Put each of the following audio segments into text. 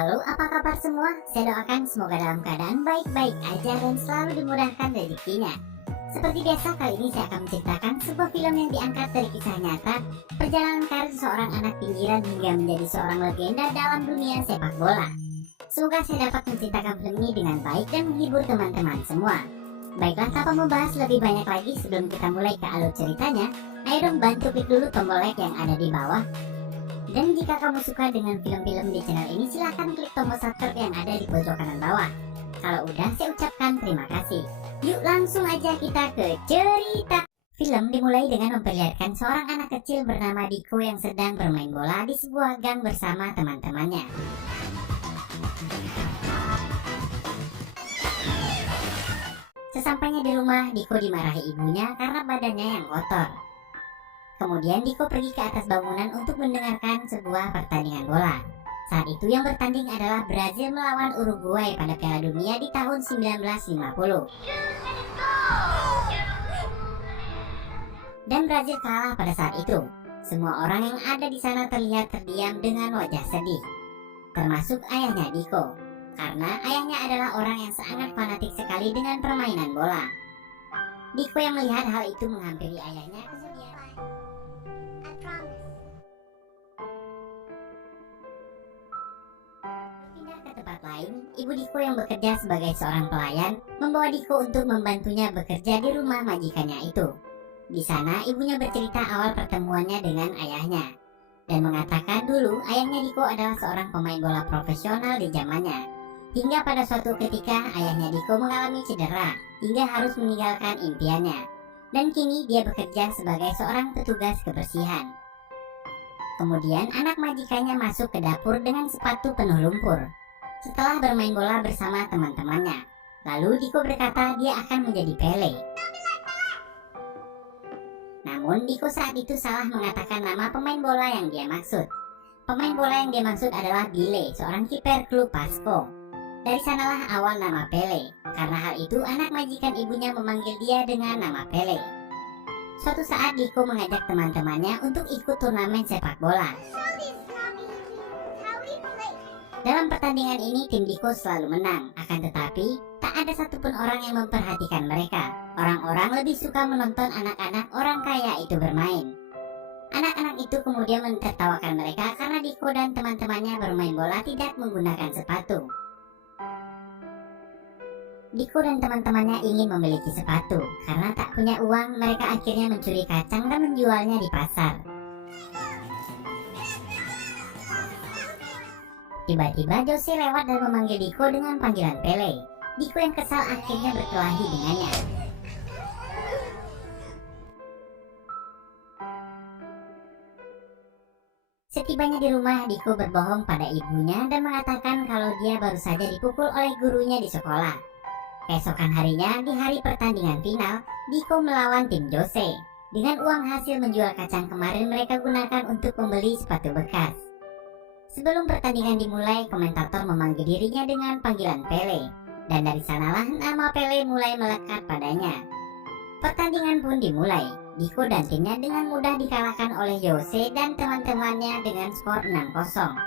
Halo, apa kabar semua? Saya doakan semoga dalam keadaan baik-baik aja dan selalu dimudahkan rezekinya. Seperti biasa, kali ini saya akan menceritakan sebuah film yang diangkat dari kisah nyata perjalanan karir seorang anak pinggiran hingga menjadi seorang legenda dalam dunia sepak bola. Semoga saya dapat menceritakan film ini dengan baik dan menghibur teman-teman semua. Baiklah, tanpa membahas lebih banyak lagi sebelum kita mulai ke alur ceritanya, ayo dong bantu klik dulu tombol like yang ada di bawah. Dan jika kamu suka dengan film-film di channel ini, silahkan klik tombol subscribe yang ada di pojok kanan bawah. Kalau udah, saya ucapkan terima kasih. Yuk langsung aja kita ke cerita. Film dimulai dengan memperlihatkan seorang anak kecil bernama Diko yang sedang bermain bola di sebuah gang bersama teman-temannya. Sesampainya di rumah, Diko dimarahi ibunya karena badannya yang kotor. Kemudian Diko pergi ke atas bangunan untuk mendengarkan sebuah pertandingan bola. Saat itu yang bertanding adalah Brazil melawan Uruguay pada Piala Dunia di tahun 1950. Dan Brazil kalah pada saat itu. Semua orang yang ada di sana terlihat terdiam dengan wajah sedih, termasuk ayahnya Diko, karena ayahnya adalah orang yang sangat fanatik sekali dengan permainan bola. Diko yang melihat hal itu menghampiri ayahnya. Ke tempat lain, ibu Diko yang bekerja sebagai seorang pelayan membawa Diko untuk membantunya bekerja di rumah majikannya itu. Di sana ibunya bercerita awal pertemuannya dengan ayahnya dan mengatakan dulu ayahnya Diko adalah seorang pemain bola profesional di zamannya. Hingga pada suatu ketika ayahnya Diko mengalami cedera hingga harus meninggalkan impiannya. Dan kini dia bekerja sebagai seorang petugas kebersihan. Kemudian anak majikannya masuk ke dapur dengan sepatu penuh lumpur setelah bermain bola bersama teman-temannya. Lalu Diko berkata dia akan menjadi Pele. Namun Diko saat itu salah mengatakan nama pemain bola yang dia maksud. Pemain bola yang dia maksud adalah Bile, seorang kiper klub Pasco. Dari sanalah awal nama Pele. Karena hal itu anak majikan ibunya memanggil dia dengan nama Pele. Suatu saat Diko mengajak teman-temannya untuk ikut turnamen sepak bola. Dalam pertandingan ini tim Diko selalu menang, akan tetapi tak ada satupun orang yang memperhatikan mereka. Orang-orang lebih suka menonton anak-anak orang kaya itu bermain. Anak-anak itu kemudian mentertawakan mereka karena Diko dan teman-temannya bermain bola tidak menggunakan sepatu. Diko dan teman-temannya ingin memiliki sepatu. Karena tak punya uang, mereka akhirnya mencuri kacang dan menjualnya di pasar. Tiba-tiba Jose lewat dan memanggil Diko dengan panggilan Pele. Diko yang kesal akhirnya berkelahi dengannya. Setibanya di rumah, Diko berbohong pada ibunya dan mengatakan kalau dia baru saja dipukul oleh gurunya di sekolah. Keesokan harinya, di hari pertandingan final, Diko melawan tim Jose. Dengan uang hasil menjual kacang kemarin mereka gunakan untuk membeli sepatu bekas. Sebelum pertandingan dimulai, komentator memanggil dirinya dengan panggilan Pele. Dan dari sanalah nama Pele mulai melekat padanya. Pertandingan pun dimulai. Diko dan timnya dengan mudah dikalahkan oleh Jose dan teman-temannya dengan skor 6-0.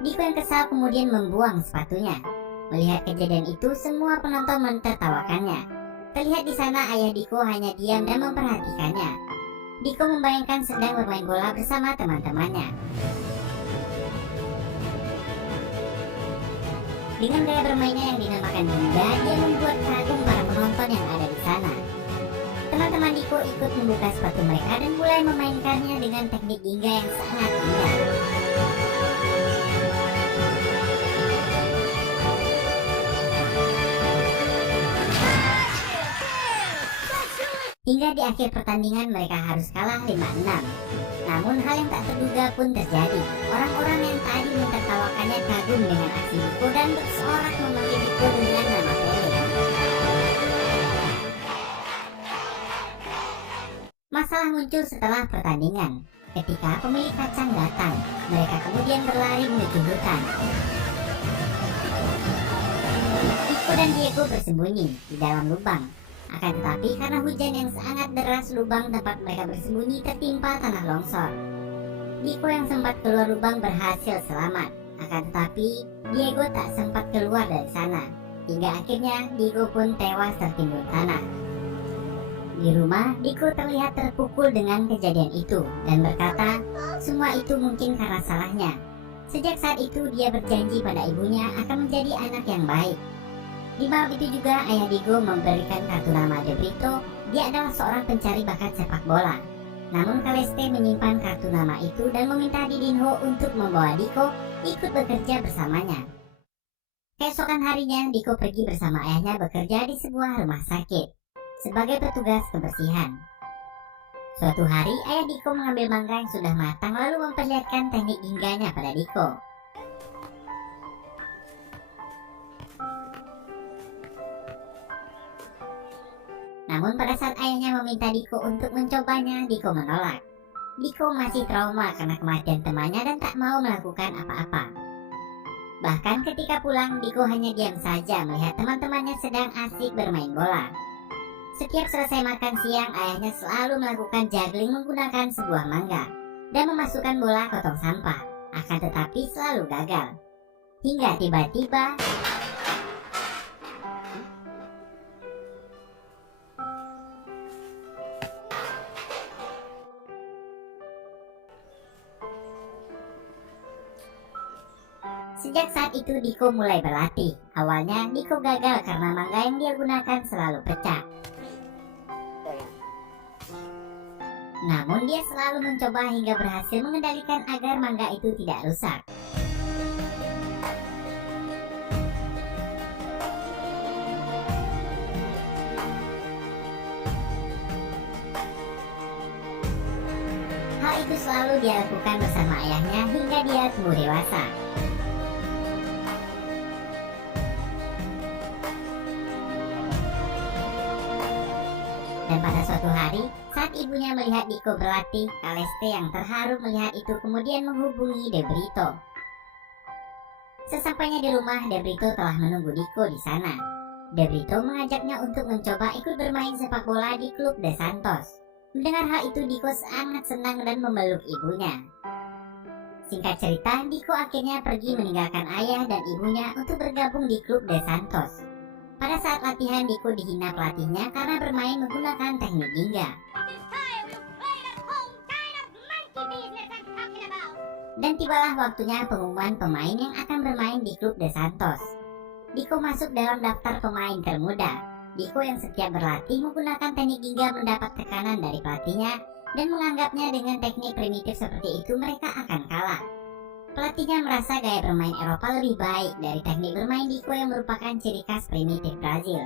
Diko yang kesal kemudian membuang sepatunya. Melihat kejadian itu, semua penonton mentertawakannya. Terlihat di sana ayah Diko hanya diam dan memperhatikannya. Diko membayangkan sedang bermain bola bersama teman-temannya. Dengan gaya bermainnya yang dinamakan Dinda, dia membuat kagum para penonton yang ada di sana. Teman-teman Diko ikut membuka sepatu mereka dan mulai memainkannya dengan teknik Dinda yang sangat indah. Hingga di akhir pertandingan mereka harus kalah 5-6. Namun hal yang tak terduga pun terjadi. Orang-orang yang tadi mentertawakannya kagum dengan aksi Diko dan bersorak memanggil Diko dengan nama Pele. Masalah muncul setelah pertandingan. Ketika pemilik kacang datang, mereka kemudian berlari menuju hutan. Diko dan Diego bersembunyi di dalam lubang. Akan tetapi karena hujan yang sangat deras, lubang tempat mereka bersembunyi tertimpa tanah longsor. Diko yang sempat keluar lubang berhasil selamat. Akan tetapi, Diego tak sempat keluar dari sana, hingga akhirnya Diego pun tewas tertimbun tanah. Di rumah, Diego terlihat terpukul dengan kejadian itu dan berkata, semua itu mungkin karena salahnya. Sejak saat itu dia berjanji pada ibunya akan menjadi anak yang baik. Di malam itu juga ayah Diego memberikan kartu nama De Brito. Dia adalah seorang pencari bakat sepak bola. Namun Caleste menyimpan kartu nama itu dan meminta Didinho untuk membawa Diego ikut bekerja bersamanya. Keesokan harinya Diego pergi bersama ayahnya bekerja di sebuah rumah sakit sebagai petugas kebersihan. Suatu hari ayah Diego mengambil mangga yang sudah matang lalu memperlihatkan teknik gingganya pada Diego. Namun pada saat ayahnya meminta Diego untuk mencobanya, Diego menolak. Diego masih trauma karena kematian temannya dan tak mau melakukan apa-apa. Bahkan ketika pulang, Diego hanya diam saja melihat teman-temannya sedang asik bermain bola. Setiap selesai makan siang, ayahnya selalu melakukan juggling menggunakan sebuah mangga dan memasukkan bola ke tong sampah. Akan tetapi selalu gagal. Hingga tiba-tiba sejak saat itu Diego mulai berlatih. Awalnya Diego gagal karena mangga yang dia gunakan selalu pecah. Namun dia selalu mencoba hingga berhasil mengendalikan agar mangga itu tidak rusak. Hal itu selalu dia lakukan bersama ayahnya hingga dia tumbuh dewasa. Dan pada suatu hari, saat ibunya melihat Diego berlatih, Caleste yang terharu melihat itu kemudian menghubungi De Brito. Sesampainya di rumah, De Brito telah menunggu Diego di sana. De Brito mengajaknya untuk mencoba ikut bermain sepak bola di klub De Santos. Mendengar hal itu, Diego sangat senang dan memeluk ibunya. Singkat cerita, Diego akhirnya pergi meninggalkan ayah dan ibunya untuk bergabung di klub De Santos. Pada saat latihan, Diego dihina pelatihnya karena bermain menggunakan teknik ginga. Dan tibalah waktunya pengumuman pemain yang akan bermain di klub De Santos. Diego masuk dalam daftar pemain termuda. Diego yang setiap berlatih menggunakan teknik ginga mendapat tekanan dari pelatihnya dan menganggapnya dengan teknik primitif seperti itu mereka akan kalah. Pelatihnya merasa gaya bermain Eropa lebih baik dari teknik bermain Diego yang merupakan ciri khas primitif Brazil.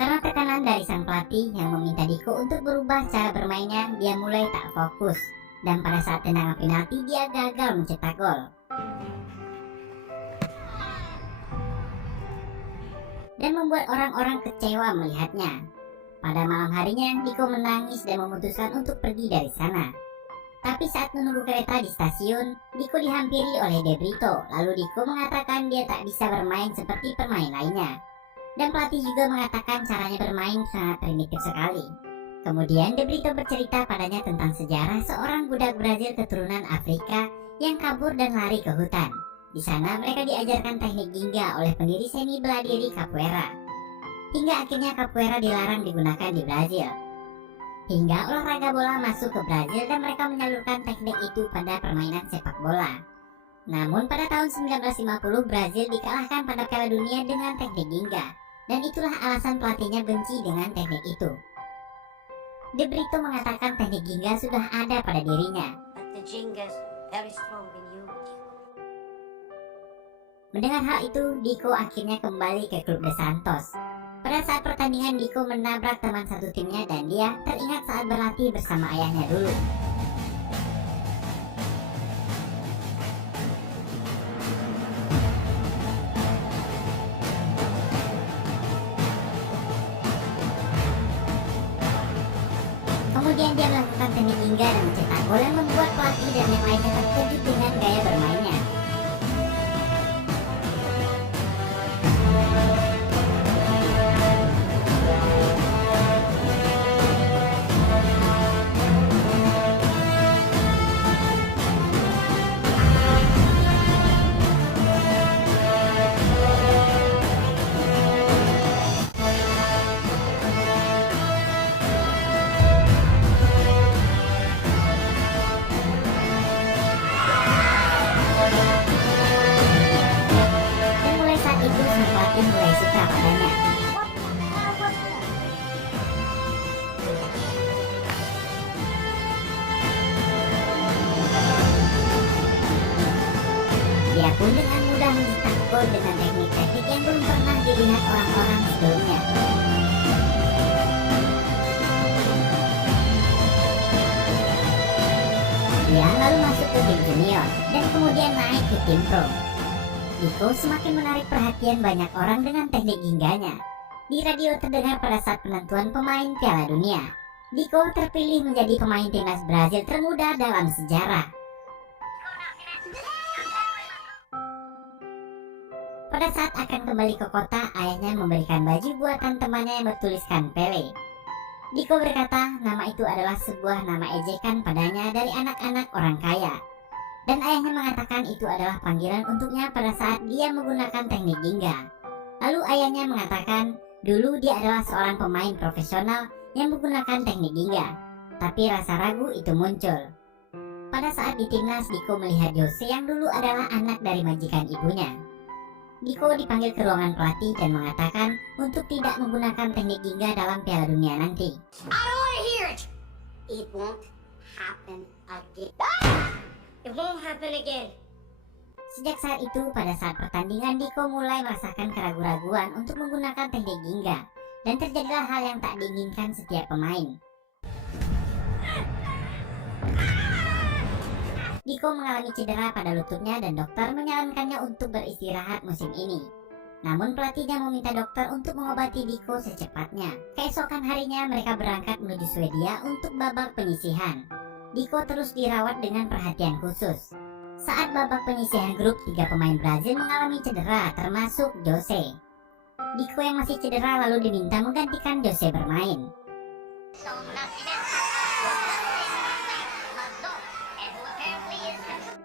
Karena tekanan dari sang pelatih yang meminta Diego untuk berubah cara bermainnya, dia mulai tak fokus. Dan pada saat tendangan penalti, dia gagal mencetak gol. Dan membuat orang-orang kecewa melihatnya. Pada malam harinya, Diego menangis dan memutuskan untuk pergi dari sana. Tapi saat menunggu kereta di stasiun, Diego dihampiri oleh De Brito. Lalu Diego mengatakan dia tak bisa bermain seperti pemain lainnya. Dan pelatih juga mengatakan caranya bermain sangat primitif sekali. Kemudian De Brito bercerita padanya tentang sejarah seorang budak Brazil keturunan Afrika yang kabur dan lari ke hutan. Di sana mereka diajarkan teknik ginga oleh pendiri seni bela diri capoeira. Hingga akhirnya capoeira dilarang digunakan di Brazil. Hingga olahraga bola masuk ke Brazil dan mereka menyalurkan teknik itu pada permainan sepak bola. Namun pada tahun 1950 Brazil dikalahkan pada Piala Dunia dengan teknik ginga. Dan itulah alasan pelatihnya benci dengan teknik itu. De Brito mengatakan teknik ginga sudah ada pada dirinya. Mendengar hal itu, Diego akhirnya kembali ke klub De Santos. Pada saat pertandingan, Diego menabrak teman satu timnya dan dia teringat saat berlatih bersama ayahnya dulu. Kemudian dia melakukan teknik ginga dan mencetak gol yang membuat pelatih dan yang lainnya terkejut dengan gaya bermainnya. pun dengan mudah mencetak gol dengan teknik-teknik yang belum pernah dilihat orang-orang sebelumnya. Dia lalu masuk ke tim junior dan kemudian naik ke tim pro. Diko semakin menarik perhatian banyak orang dengan teknik gingganya. Di radio terdengar pada saat penentuan pemain Piala Dunia. Diko terpilih menjadi pemain timnas Brazil termuda dalam sejarah. Pada saat akan kembali ke kota, ayahnya memberikan baju buatan temannya yang bertuliskan Pele. Diko berkata nama itu adalah sebuah nama ejekan padanya dari anak-anak orang kaya. Dan ayahnya mengatakan itu adalah panggilan untuknya pada saat dia menggunakan teknik gingga. Lalu ayahnya mengatakan dulu dia adalah seorang pemain profesional yang menggunakan teknik gingga. Tapi rasa ragu itu muncul. Pada saat di timnas, Diko melihat Jose yang dulu adalah anak dari majikan ibunya. Diko dipanggil ke ruangan pelatih dan mengatakan untuk tidak menggunakan teknik gingga dalam Piala Dunia nanti. I don't want to hear it. It won't happen again. It won't happen again. Sejak saat itu, pada saat pertandingan, Diko mulai merasakan keraguan-raguan untuk menggunakan teknik gingga, dan terjadilah hal yang tak diinginkan setiap pemain. Diko mengalami cedera pada lututnya dan dokter menyarankannya untuk beristirahat musim ini. Namun pelatihnya meminta dokter untuk mengobati Diko secepatnya. Keesokan harinya mereka berangkat menuju Swedia untuk babak penyisihan. Diko terus dirawat dengan perhatian khusus. Saat babak penyisihan grup, 3 pemain Brazil mengalami cedera termasuk Jose. Diko yang masih cedera lalu diminta menggantikan Jose bermain.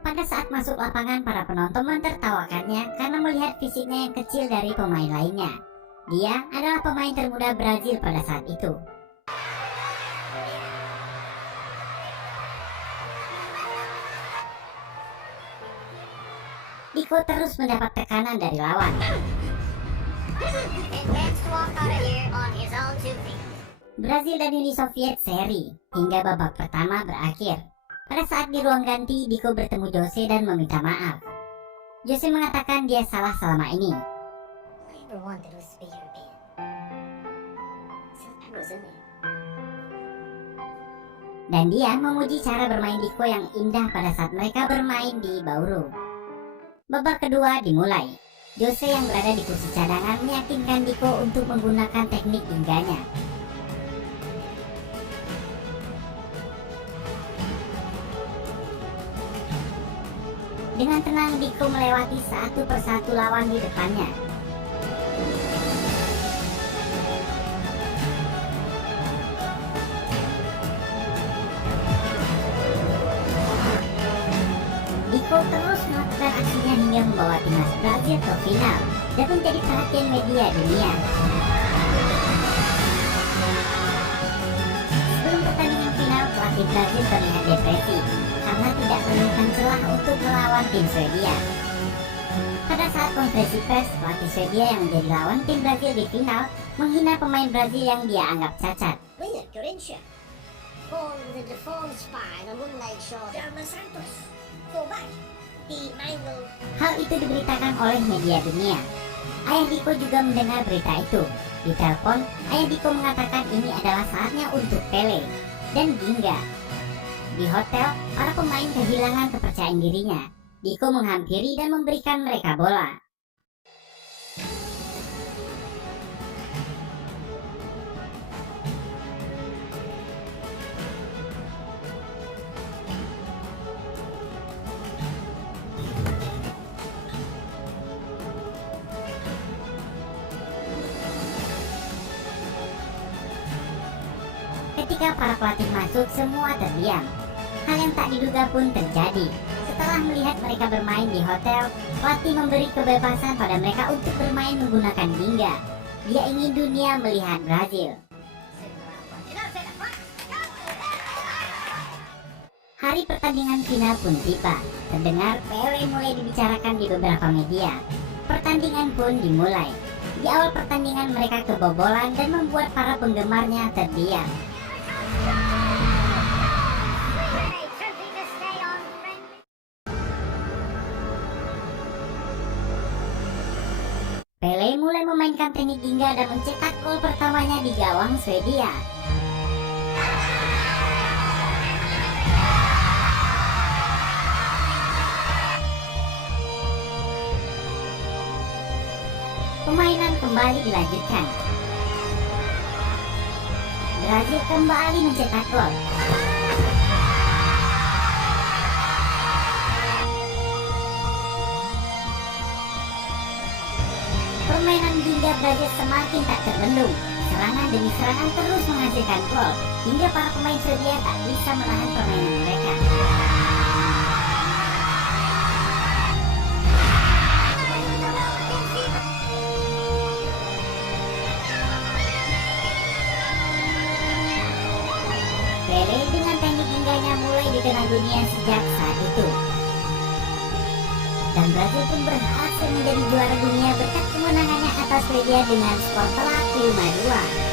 Pada saat masuk lapangan, para penonton mentertawakannya karena melihat fisiknya yang kecil dari pemain lainnya. Dia adalah pemain termuda Brazil pada saat itu. Diko terus mendapat tekanan dari lawan. Brazil dan Uni Soviet seri hingga babak pertama berakhir. Pada saat di ruang ganti, Diko bertemu Jose dan meminta maaf. Jose mengatakan dia salah selama ini. Dan dia memuji cara bermain Diko yang indah pada saat mereka bermain di Bauru. Babak kedua dimulai. Jose yang berada di kursi cadangan meyakinkan Diko untuk menggunakan teknik gingganya. Dengan tenang, Diko melewati satu persatu lawan di depannya. Diko terus melakukan aksinya hingga membawa timnas Brazil ke final dan menjadi perhatian media dunia. Sebelum pertandingan final, pelatih Brazil terlihat depresi karena tidak menemukan celah untuk melawan tim Swedia. Pada saat konferensi pers, pelatih Swedia yang menjadi lawan tim Brazil di final menghina pemain Brazil yang dia anggap cacat. Hal itu diberitakan oleh media dunia. Ayah Diko juga mendengar berita itu. Di telepon, ayah Diko mengatakan ini adalah saatnya untuk Pele dan Ginga. Di hotel, para pemain kehilangan kepercayaan dirinya. Diko menghampiri dan memberikan mereka bola. Ketika para pelatih masuk, semua terdiam. Hal yang tak diduga pun terjadi. Setelah melihat mereka bermain di hotel, pelatih memberi kebebasan pada mereka untuk bermain menggunakan ginga. Dia ingin dunia melihat Brazil. Hari pertandingan final pun tiba. Terdengar Pele mulai dibicarakan di beberapa media. Pertandingan pun dimulai. Di awal pertandingan mereka kebobolan dan membuat para penggemarnya terdiam. teknik Ginga dan mencetak gol pertamanya di gawang Swedia. Permainan kembali dilanjutkan. Brazil kembali mencetak gol. Permainan Ginga Brazil semakin tak terbendung. Serangan demi serangan terus menghasilkan gol, hingga para pemain Swedia tak bisa menahan permainan mereka. Pele dengan teknik Gingganya mulai dikenal dunia sejak saat itu. Dan Brazil pun berhasil menjadi juara dunia berkat kemenangannya atas Swedia dengan skor telak 5-2.